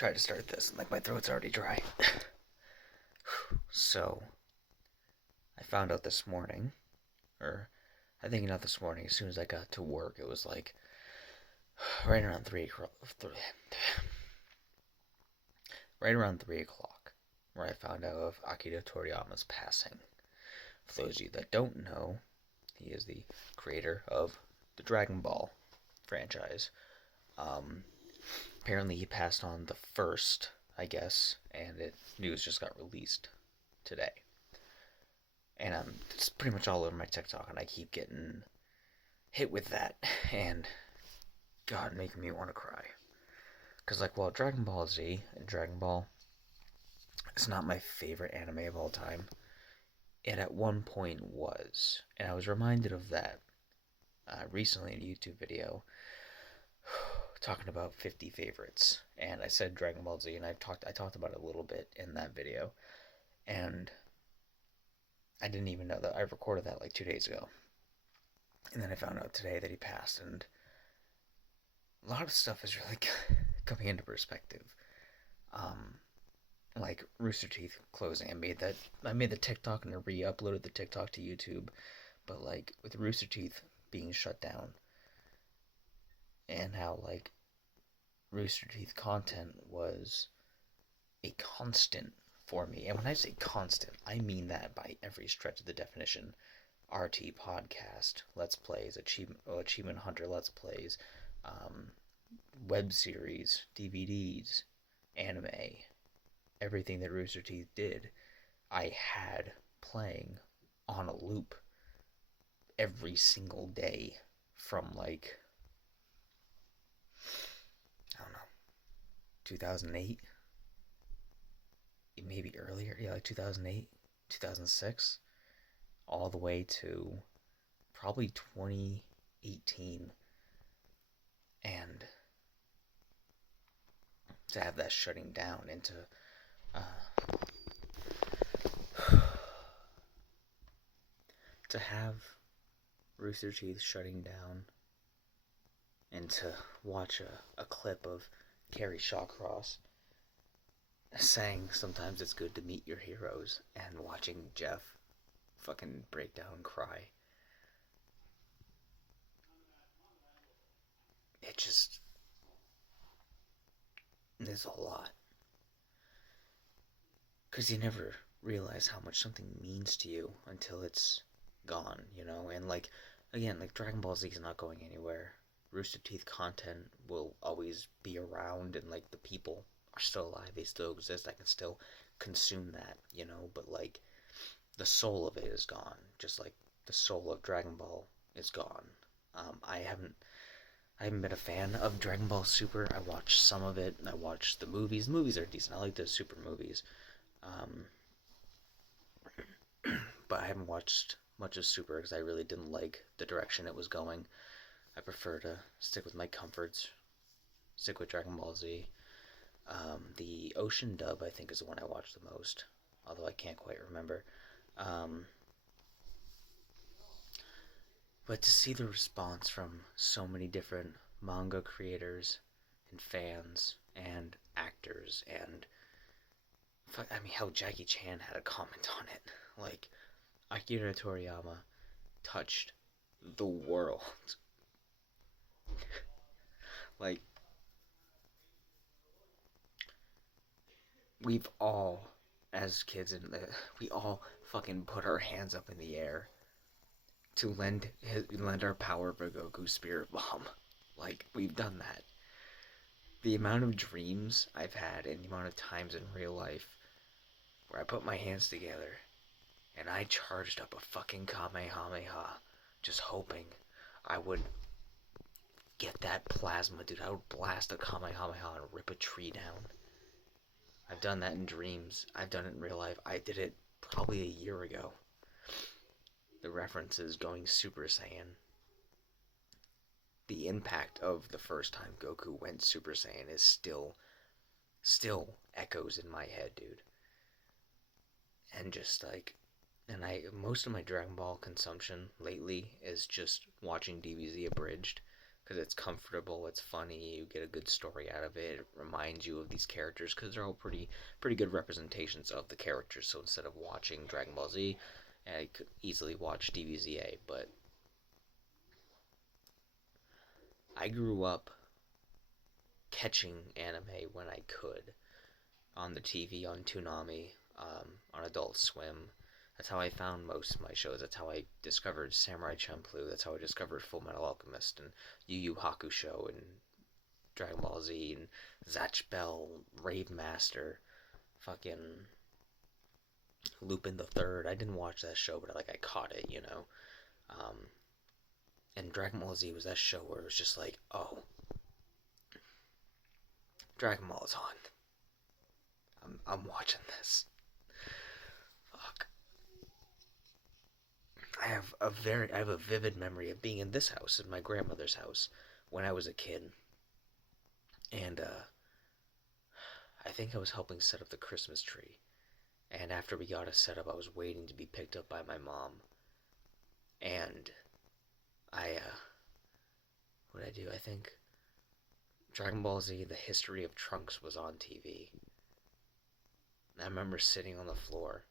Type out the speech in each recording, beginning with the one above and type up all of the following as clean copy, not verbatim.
try to start this. Like, my throat's already dry. So, I found out this morning, or I think not this morning, as soon as I got to work, it was like right around 3 o'clock, right around 3 o'clock, where I found out of Akira Toriyama's passing. For those of you that don't know, he is the creator of the Dragon Ball franchise. Apparently he passed on the first, I guess, and news just got released today. And it's pretty much all over my TikTok, and I keep getting hit with that, and God, making me want to cry. Because, like, while Dragon Ball Z and Dragon Ball is not my favorite anime of all time, it at one point was. And I was reminded of that recently in a YouTube video talking about 50 favorites. And I said Dragon Ball Z, and I talked about it a little bit in that video. And I didn't even know that I recorded that like 2 days ago. And then I found out today that he passed, and a lot of stuff is really coming into perspective. Like Roosterteeth closing. I made the TikTok and I re-uploaded the TikTok to YouTube. But like with Roosterteeth being shut down, and how like Roosterteeth content was a constant for me. And when I say constant, I mean that by every stretch of the definition. RT podcast, Let's Plays, Achievement Hunter Let's Plays, web series, DVDs, anime, everything that Rooster Teeth did, I had playing on a loop every single day from like, I don't know, 2008, maybe earlier, yeah, like 2008, 2006, all the way to probably 2018. And to have that shutting down into to have Rooster Teeth shutting down, and to watch a clip of Carrie Shawcross saying sometimes it's good to meet your heroes, and watching Jeff fucking break down and cry. It just is a lot. Because you never realize how much something means to you until it's gone, you know? And like, again, like Dragon Ball Z is not going anywhere. Rooster Teeth content will always be around, and like the people are still alive, they still exist, I can still consume that, you know? But like, the soul of it is gone, just like the soul of Dragon Ball is gone. I haven't been a fan of Dragon Ball Super. I watched some of it. I watched the movies. The movies are decent. I like the Super movies. But I haven't watched much of Super because I really didn't like the direction it was going. I prefer to stick with my comforts. Stick with Dragon Ball Z. The Ocean dub, I think, is the one I watched the most. Although I can't quite remember. But to see the response from so many different manga creators and fans and actors, and I mean, how Jackie Chan had a comment on it. Like, Akira Toriyama touched the world. Like, we've all, as kids, we all fucking put our hands up in the air to lend our power for Goku's Spirit Bomb. Like, we've done that. The amount of dreams I've had, and the amount of times in real life where I put my hands together and I charged up a fucking Kamehameha, just hoping I would get that plasma, dude. I would blast a Kamehameha and rip a tree down. I've done that in dreams. I've done it in real life. I did it probably a year ago. The references going Super Saiyan. The impact of the first time Goku went Super Saiyan is still echoes in my head, dude. And just like, and most of my Dragon Ball consumption lately is just watching DBZ abridged, because it's comfortable, it's funny, you get a good story out of it. It reminds you of these characters because they're all pretty good representations of the characters. So instead of watching Dragon Ball Z, I could easily watch DBZA. But I grew up catching anime when I could on the TV, on Toonami, on Adult Swim. That's how I found most of my shows. That's how I discovered Samurai Champloo. That's how I discovered Full Metal Alchemist and Yu Yu Hakusho and Dragon Ball Z and Zatch Bell, Rave Master, fucking Lupin the Third. I didn't watch that show, but I caught it, you know. And Dragon Ball Z was that show where it was just like, oh, Dragon Ball is on. I'm watching this. Fuck. I have a vivid memory of being in this house, in my grandmother's house, when I was a kid. And I think I was helping set up the Christmas tree. And after we got it set up, I was waiting to be picked up by my mom. And what did I do? I think Dragon Ball Z, The History of Trunks was on TV. And I remember sitting on the floor,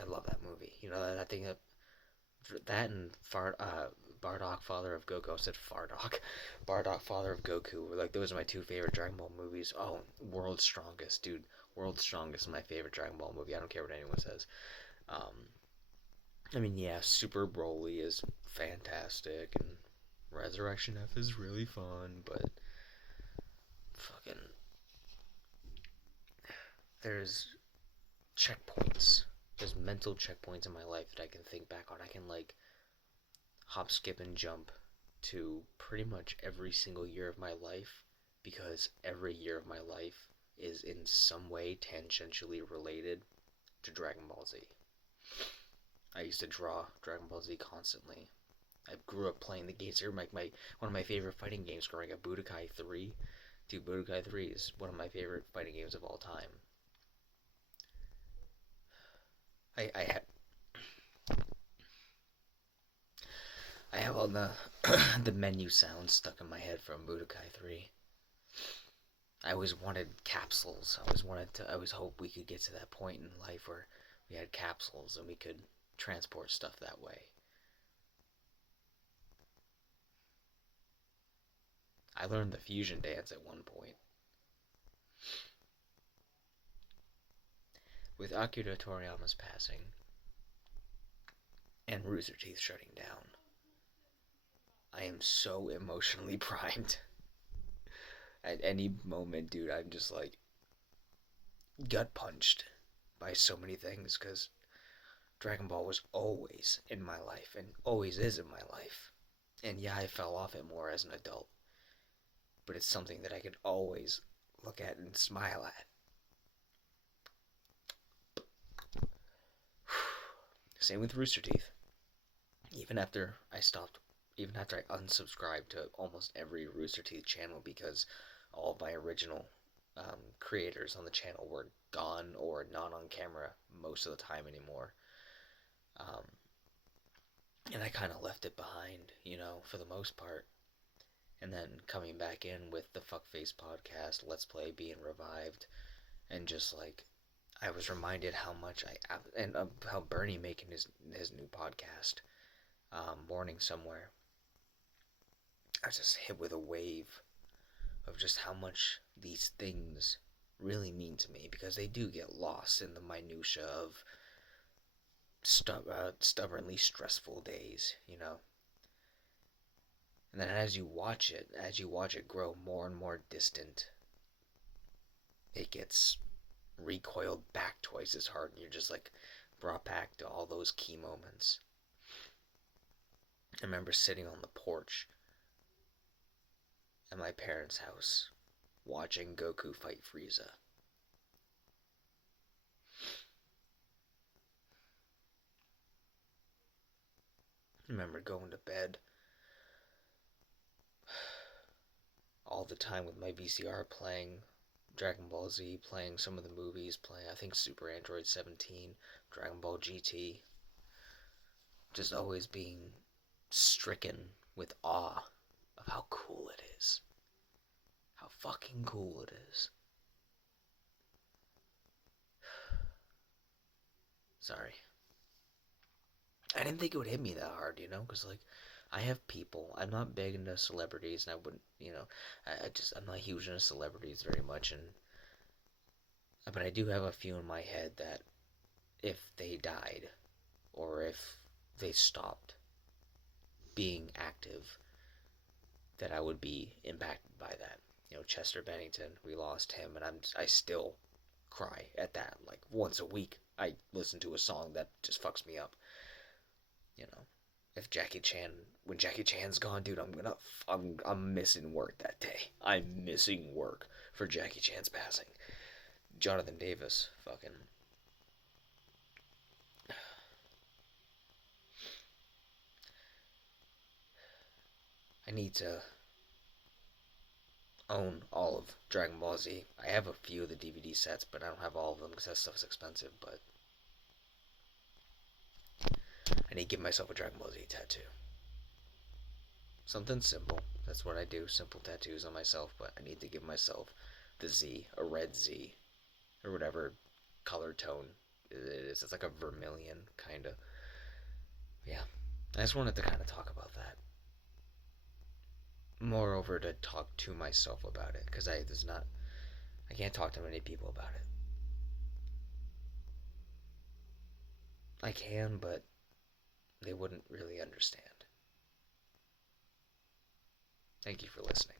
I love that movie. You know, that thing, that and Bardock, Father of Goku. I said Fardock. Bardock, Father of Goku. Those are my two favorite Dragon Ball movies. Oh, World's Strongest, dude. World's Strongest is my favorite Dragon Ball movie. I don't care what anyone says. I mean, yeah, Super Broly is fantastic, and Resurrection F is really fun, but fucking, there's checkpoints. There's mental checkpoints in my life that I can think back on. I can, hop, skip, and jump to pretty much every single year of my life, because every year of my life is in some way tangentially related to Dragon Ball Z. I used to draw Dragon Ball Z constantly. I grew up playing the games. They're one of my favorite fighting games growing up. Budokai 3. Dude, Budokai 3 is one of my favorite fighting games of all time. I have all the the menu sounds stuck in my head from Budokai 3. I always wanted capsules. I always hoped we could get to that point in life where we had capsules and we could transport stuff that way. I learned the fusion dance at one point. With Akira Toriyama's passing and Roosterteeth shutting down, I am so emotionally primed. At any moment, dude, I'm just gut punched by so many things, because Dragon Ball was always in my life and always is in my life. And yeah, I fell off it more as an adult, but it's something that I can always look at and smile at. Same with Roosterteeth. Even after I unsubscribed to almost every Roosterteeth channel, because all of my original creators on the channel were gone or not on camera most of the time anymore. And I kind of left it behind, for the most part. And then coming back in with the Fuckface podcast, Let's Play being revived, and just I was reminded how much how Bernie making his new podcast, Morning Somewhere. I was just hit with a wave of just how much these things really mean to me, because they do get lost in the minutia of stubbornly stressful days, And then as you watch it grow more and more distant, it gets recoiled back twice as hard, and you're just brought back to all those key moments. I remember sitting on the porch at my parents' house watching Goku fight Frieza. I remember going to bed all the time with my VCR playing Dragon Ball Z, playing some of the movies, playing, I think, Super Android 17, Dragon Ball GT. Just always being stricken with awe of how cool it is. How fucking cool it is. Sorry. I didn't think it would hit me that hard, because, like, I have people. I'm not big into celebrities, and I wouldn't, I'm not huge into celebrities very much, but I do have a few in my head that if they died, or if they stopped being active, that I would be impacted by that. Chester Bennington, we lost him, and I still cry at that. Like, once a week, I listen to a song that just fucks me up. If when Jackie Chan's gone, dude, I'm missing work that day. I'm missing work for Jackie Chan's passing. Jonathan Davis, fucking. I need to own all of Dragon Ball Z. I have a few of the DVD sets, but I don't have all of them because that stuff's expensive. But I need to give myself a Dragon Ball Z tattoo. Something simple. That's what I do. Simple tattoos on myself. But I need to give myself the Z, a red Z, or whatever color tone it is. It's like a vermilion, kind of. Yeah. I just wanted to kind of talk about that. Moreover, to talk to myself about it, because I can't talk to many people about it. I can, but they wouldn't really understand. Thank you for listening.